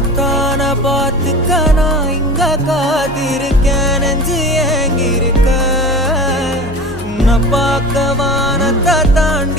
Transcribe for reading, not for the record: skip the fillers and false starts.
உன்னத்தான பார்த்துக்க நான் இங்க காத்திருக்கேன் நெஞ்சு ஏங்கிருக்க உன்னை பார்க்க வானத்தை தாண்டி